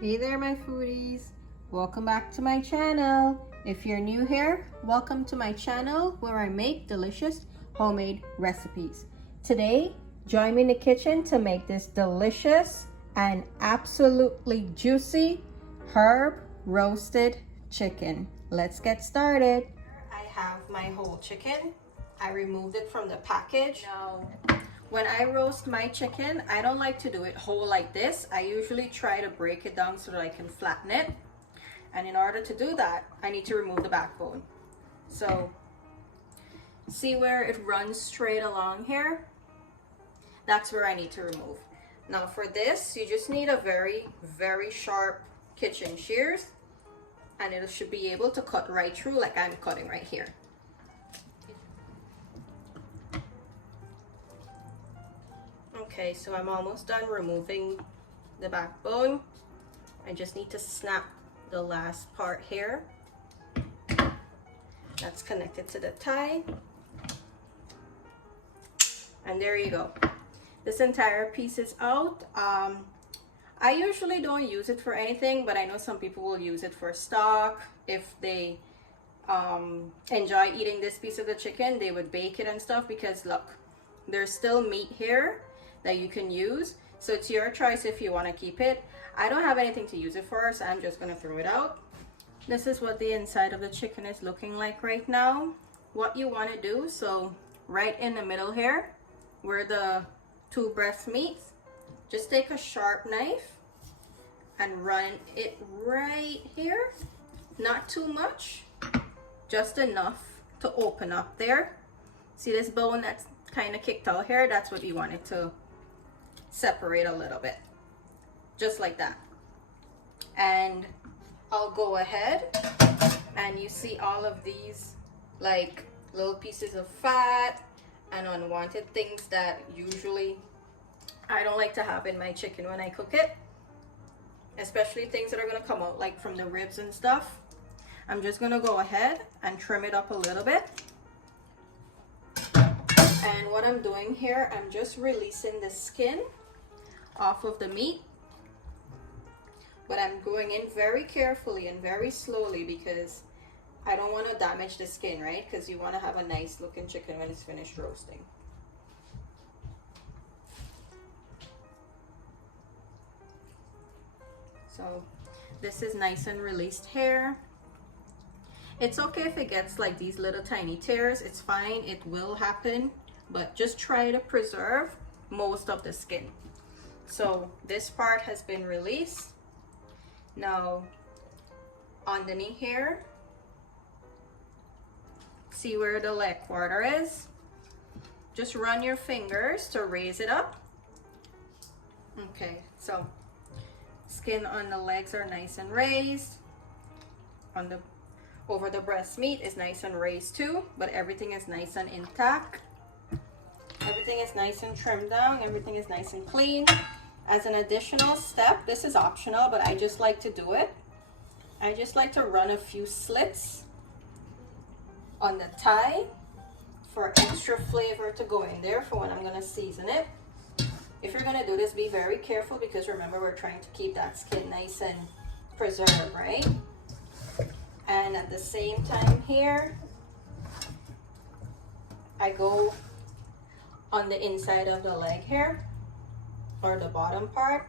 Hey there my foodies, welcome back to my channel. If you're new here, welcome to my channel where I make delicious homemade recipes. Today, join me in the kitchen to make this delicious and absolutely juicy herb roasted chicken. Let's get started. I have my whole chicken. I removed it from the package. Now, when I roast my chicken, I don't like to do it whole like this. I usually try to break it down so that I can flatten it. And in order to do that, I need to remove the backbone. So, see where it runs straight along here? That's where I need to remove. Now for this, you just need a very, very sharp kitchen shears. And it should be able to cut right through like I'm cutting right here. Okay, so I'm almost done removing the backbone. I just need to snap the last part here. That's connected to the thigh. And there you go. This entire piece is out. I usually don't use it for anything, but I know some people will use it for stock. If they enjoy eating this piece of the chicken, they would bake it and stuff because look, there's still meat here that you can use, so it's your choice if you want to keep it. I don't have anything to use it for, so I'm just gonna throw it out. This is what the inside of the chicken is looking like right now. What you want to do, so right in the middle here where the two breasts meet, just take a sharp knife and run it right here. Not too much, just enough to open up there. See this bone that's kind of kicked out here? That's what you want it to separate a little bit, just like that. And I'll go ahead, and you see all of these like little pieces of fat and unwanted things that usually I don't like to have in my chicken when I cook it, especially things that are going to come out like from the ribs and stuff. I'm just going to go ahead and trim it up a little bit. And what I'm doing here, I'm just releasing the skin off of the meat, but I'm going in very carefully and very slowly because I don't want to damage the skin, right? Because you want to have a nice looking chicken when it's finished roasting. So this is nice and released here. It's okay if it gets like these little tiny tears, it's fine, it will happen, but just try to preserve most of the skin. So this part has been released. Now underneath here, see where the leg quarter is? Just run your fingers to raise it up. Okay, so skin on the legs are nice and raised. On the over the breast meat is nice and raised too, but everything is nice and intact. Everything is nice and trimmed down. Everything is nice and clean. As an additional step, this is optional, but I just like to do it. I just like to run a few slits on the thigh for extra flavor to go in there for when I'm gonna season it. If you're gonna do this, be very careful because remember, we're trying to keep that skin nice and preserved, right? And at the same time here, I go on the inside of the leg here, or the bottom part,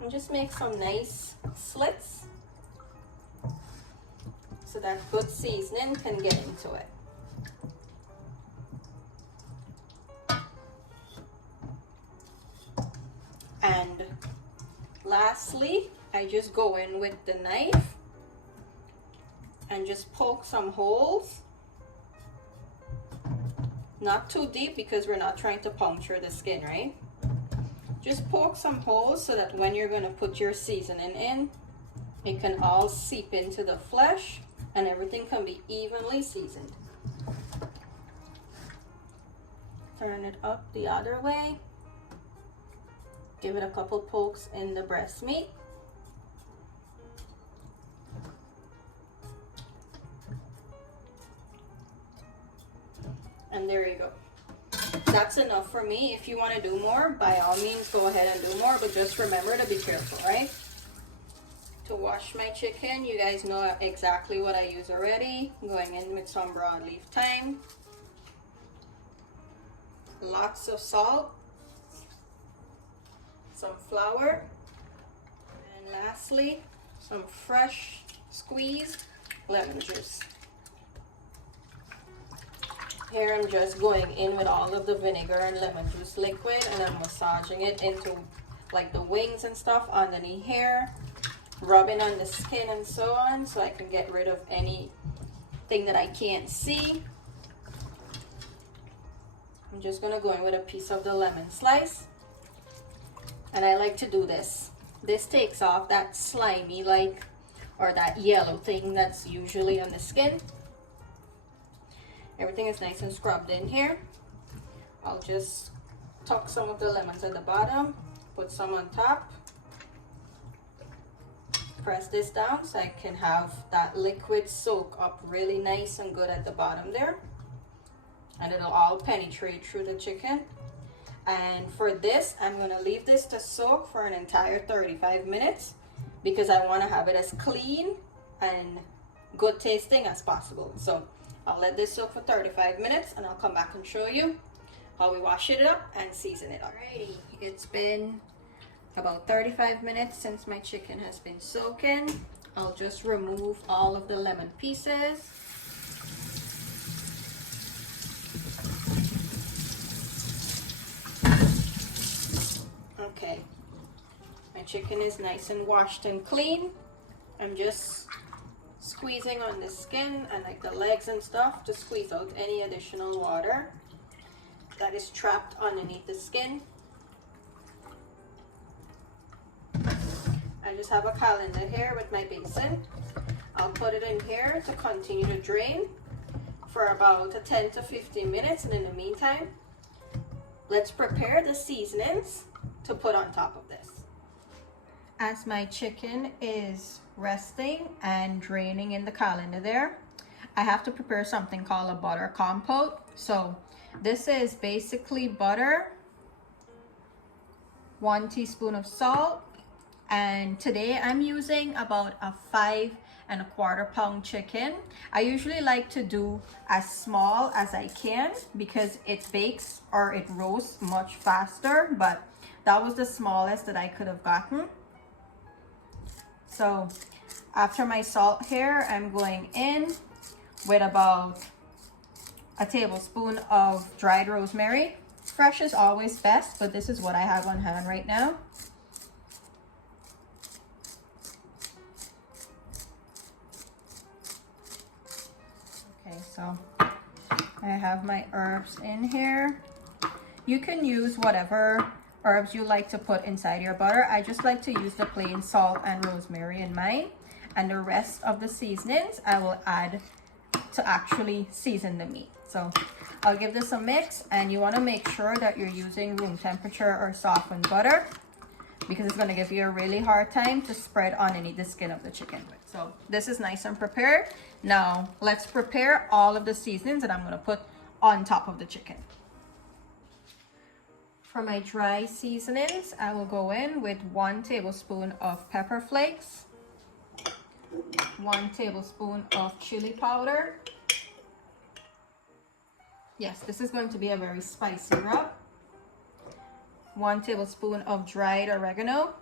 and just make some nice slits so that good seasoning can get into it. And lastly, I just go in with the knife and just poke some holes. Not too deep because we're not trying to puncture the skin, right? Just poke some holes so that when you're going to put your seasoning in, it can all seep into the flesh and everything can be evenly seasoned. Turn it up the other way. Give it a couple pokes in the breast meat. And there you go. That's enough for me. If you want to do more, by all means go ahead and do more, but just remember to be careful, right? wash my chicken. You guys know exactly what I use already. I'm going in with some broadleaf thyme, lots of salt, some flour, and lastly some fresh squeezed lemon juice. Here I'm just going in with all of the vinegar and lemon juice liquid, and I'm massaging it into like the wings and stuff underneath here, rubbing on the skin and so on, so I can get rid of anything that I can't see. I'm just gonna go in with a piece of the lemon slice, and I like to do this. This takes off that slimy or that yellow thing that's usually on the skin. Everything is nice and scrubbed in here. I'll just tuck some of the lemons at the bottom, put some on top, press this down so I can have that liquid soak up really nice and good at the bottom there, and it'll all penetrate through the chicken. And for this, I'm going to leave this to soak for an entire 35 minutes because I want to have it as clean and good tasting as possible. So I'll let this soak for 35 minutes and I'll come back and show you how we wash it up and season it up. Alrighty, it's been about 35 minutes since my chicken has been soaking. I'll just remove all of the lemon pieces. Okay, my chicken is nice and washed and clean. I'm just squeezing on the skin and like the legs and stuff to squeeze out any additional water that is trapped underneath the skin. I just have a colander here with my basin. I'll put it in here to continue to drain for about 10 to 15 minutes, and in the meantime, let's prepare the seasonings to put on top of this. As my chicken is resting and draining in the colander there, I have to prepare something called a butter compot. So this is basically butter, 1 teaspoon of salt, and today I'm using about a 5 1/4 pound chicken. I usually like to do as small as I can because it bakes or it roasts much faster, but that was the smallest that I could have gotten. So after my salt here, I'm going in with about a tablespoon of dried rosemary. Fresh is always best, but this is what I have on hand right now. Okay, so I have my herbs in here. You can use whatever herbs you like to put inside your butter. I just like to use the plain salt and rosemary in mine, and the rest of the seasonings I will add to actually season the meat. So I'll give this a mix, and you want to make sure that you're using room temperature or softened butter because it's going to give you a really hard time to spread underneath the skin of the chicken. So this is nice and prepared. Now let's prepare all of the seasonings that I'm going to put on top of the chicken. For my dry seasonings, I will go in with 1 tablespoon of pepper flakes, 1 tablespoon of chili powder. Yes, this is going to be a very spicy rub. 1 tablespoon of dried oregano.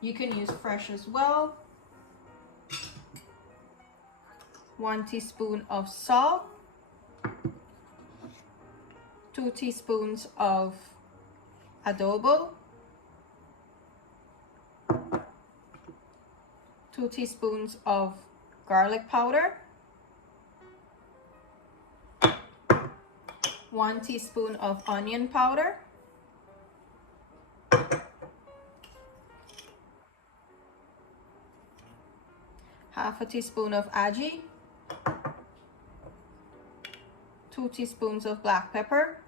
You can use fresh as well. 1 teaspoon of salt. 2 teaspoons of adobo, 2 teaspoons of garlic powder, 1 teaspoon of onion powder, half a teaspoon of ajee, 2 teaspoons of black pepper,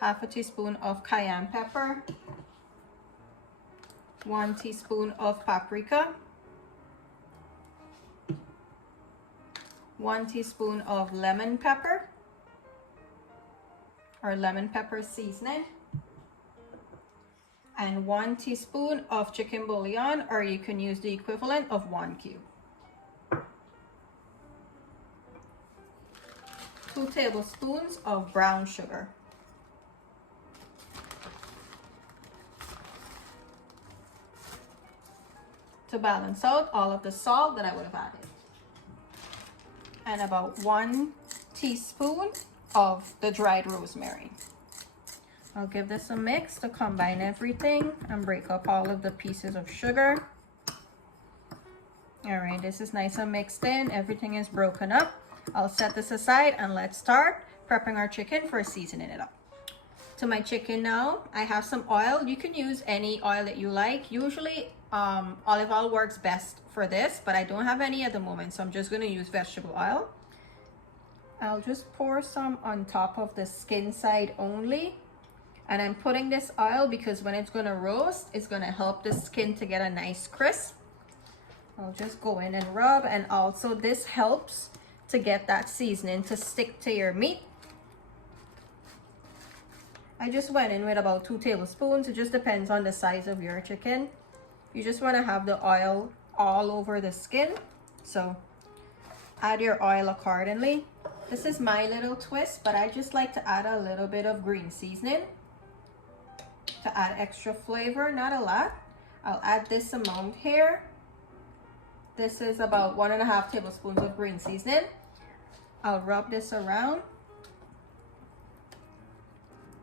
half a teaspoon of cayenne pepper, 1 teaspoon of paprika, 1 teaspoon of lemon pepper, or lemon pepper seasoning, and 1 teaspoon of chicken bouillon, or you can use the equivalent of 1 cube. 2 tablespoons of brown sugar. To balance out all of the salt that I would have added. And about 1 teaspoon of the dried rosemary. I'll give this a mix to combine everything and break up all of the pieces of sugar. All right, this is nice and mixed in. Everything is broken up. I'll set this aside and let's start prepping our chicken for seasoning it up. To my chicken now, I have some oil. You can use any oil that you like. Usually olive oil works best for this, but I don't have any at the moment, so I'm just going to use vegetable oil. I'll just pour some on top of the skin side only. And I'm putting this oil because when it's going to roast, it's going to help the skin to get a nice crisp. I'll just go in and rub, and also this helps to get that seasoning to stick to your meat. I just went in with about 2 tablespoons. It just depends on the size of your chicken. You just want to have the oil all over the skin, so add your oil accordingly. This is my little twist, but I just like to add a little bit of green seasoning to add extra flavor, not a lot. I'll add this amount here. This is about 1.5 tablespoons of green seasoning. I'll rub this around,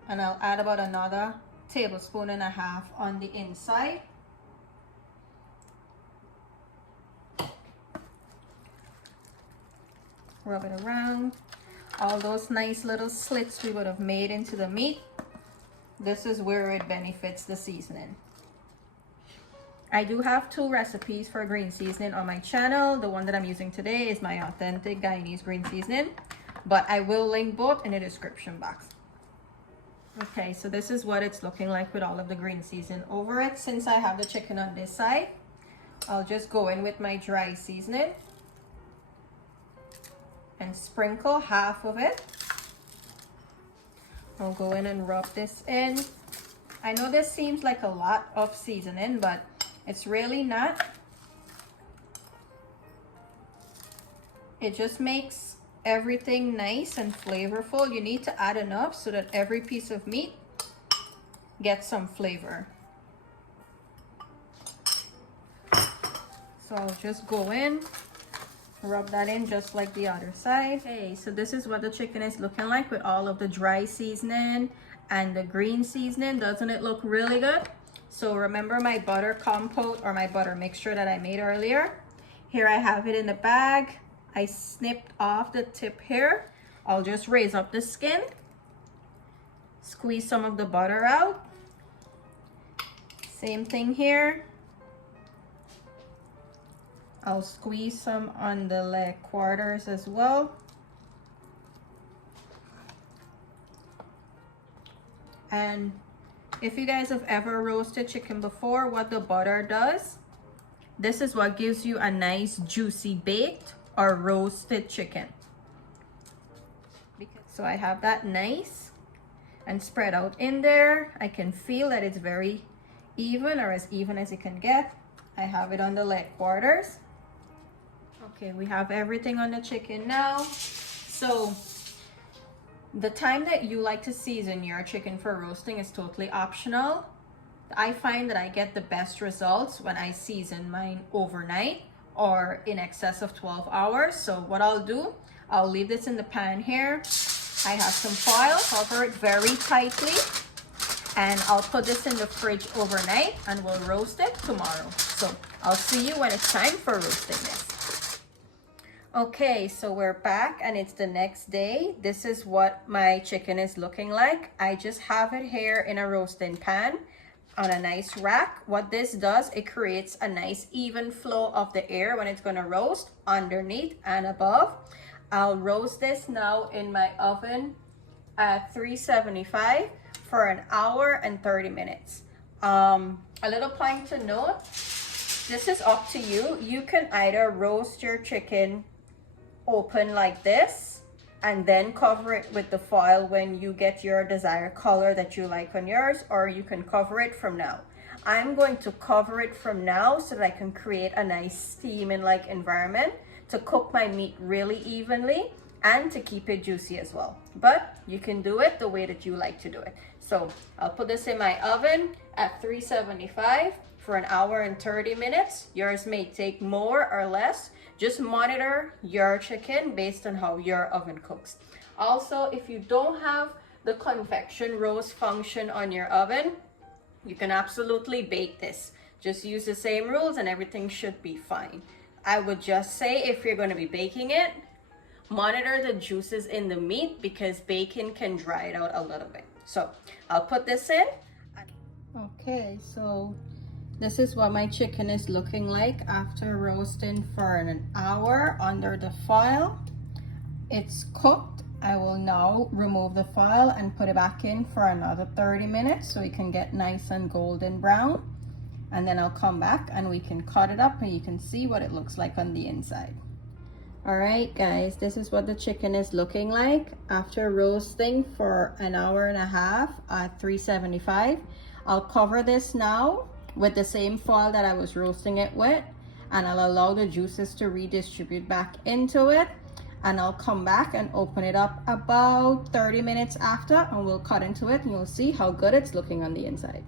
and I'll add about another 1.5 tablespoons on the inside. Rub it around. All those nice little slits we would have made into the meat, this is where it benefits the seasoning. I do have 2 recipes for green seasoning on my channel. The one that I'm using today is my authentic Guyanese green seasoning, but I will link both in the description box. Okay, so this is what it's looking like with all of the green seasoning over it. Since I have the chicken on this side, I'll just go in with my dry seasoning and sprinkle half of it. I'll go in and rub this in. I know this seems like a lot of seasoning, but it's really not. It just makes everything nice and flavorful. You need to add enough so that every piece of meat gets some flavor. So I'll just go in, rub that in just like the other side. Okay, so this is what the chicken is looking like with all of the dry seasoning and the green seasoning. Doesn't it look really good? So remember my butter compote or my butter mixture that I made earlier? Here I have it in the bag. I snipped off the tip here. I'll just raise up the skin, squeeze some of the butter out. Same thing here. I'll squeeze some on the leg quarters as well. And if you guys have ever roasted chicken before, what the butter does, this is what gives you a nice juicy baked or roasted chicken. So I have that nice and spread out in there. I can feel that it's very even, or as even as it can get. I have it on the leg quarters. Okay, we have everything on the chicken now. So the time that you like to season your chicken for roasting is totally optional. I find that I get the best results when I season mine overnight or in excess of 12 hours. So what I'll do, I'll leave this in the pan here. I have some foil, cover it very tightly, and I'll put this in the fridge overnight and we'll roast it tomorrow. So I'll see you when it's time for roasting this. Okay, so we're back and it's the next day. This is what my chicken is looking like. I just have it here in a roasting pan on a nice rack. What this does, it creates a nice even flow of the air when it's gonna roast underneath and above. I'll roast this now in my oven at 375 for an hour and 30 minutes. A little point to note, this is up to you. You can either roast your chicken open like this, and then cover it with the foil when you get your desired color that you like on yours, or you can cover it from now. I'm going to cover it from now so that I can create a nice steaming like environment to cook my meat really evenly and to keep it juicy as well. But you can do it the way that you like to do it. So I'll put this in my oven at 375 for an hour and 30 minutes. Yours may take more or less. Just monitor your chicken based on how your oven cooks. Also, if you don't have the convection roast function on your oven, you can absolutely bake this. Just use the same rules and everything should be fine. I would just say, if you're going to be baking it, monitor the juices in the meat because bacon can dry it out a little bit. So I'll put this in. Okay, so this is what my chicken is looking like after roasting for an hour under the foil. It's cooked. I will now remove the foil and put it back in for another 30 minutes so it can get nice and golden brown. And then I'll come back and we can cut it up and you can see what it looks like on the inside. All right, guys, this is what the chicken is looking like after roasting for an hour and a half at 375. I'll cover this now with the same foil that I was roasting it with, and I'll allow the juices to redistribute back into it, and I'll come back and open it up about 30 minutes after and we'll cut into it and you'll see how good it's looking on the inside.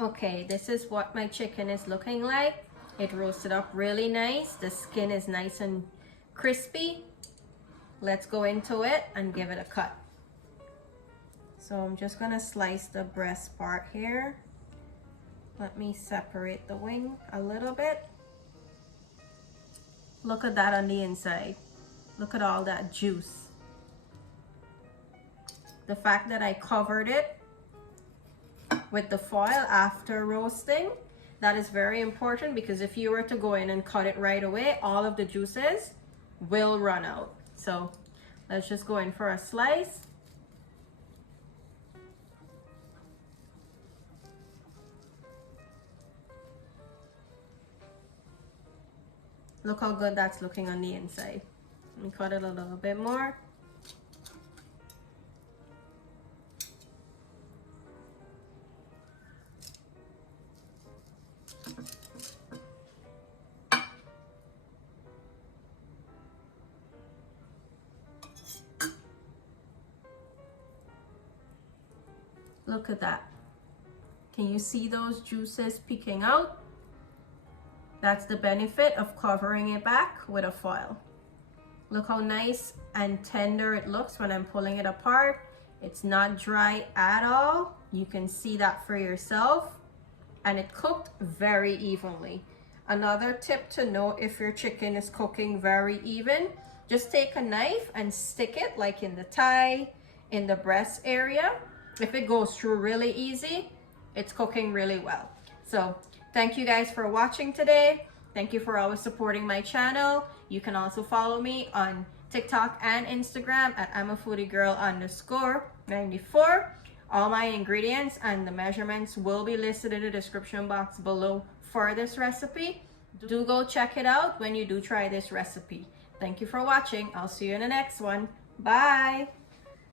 Okay, this is what my chicken is looking like. It roasted up really nice. The skin is nice and crispy. Let's go into it and give it a cut. So I'm just gonna slice the breast part here. Let me separate the wing a little bit. Look at that on the inside. Look at all that juice. The fact that I covered it with the foil after roasting, that is very important because if you were to go in and cut it right away, all of the juices will run out. So let's just go in for a slice. Look how good that's looking on the inside. Let me cut it a little bit more. Look at that. Can you see those juices peeking out? That's the benefit of covering it back with a foil. Look how nice and tender it looks when I'm pulling it apart. It's not dry at all. You can see that for yourself. And it cooked very evenly. Another tip to know if your chicken is cooking very even, just take a knife and stick it like in the thigh, in the breast area. If it goes through really easy, it's cooking really well. So thank you guys for watching today. Thank you for always supporting my channel. You can also follow me on TikTok and Instagram at I'mAFoodieGirl_94. All my ingredients and the measurements will be listed in the description box below for this recipe. Do go check it out when you do try this recipe. Thank you for watching. I'll see you in the next one. Bye.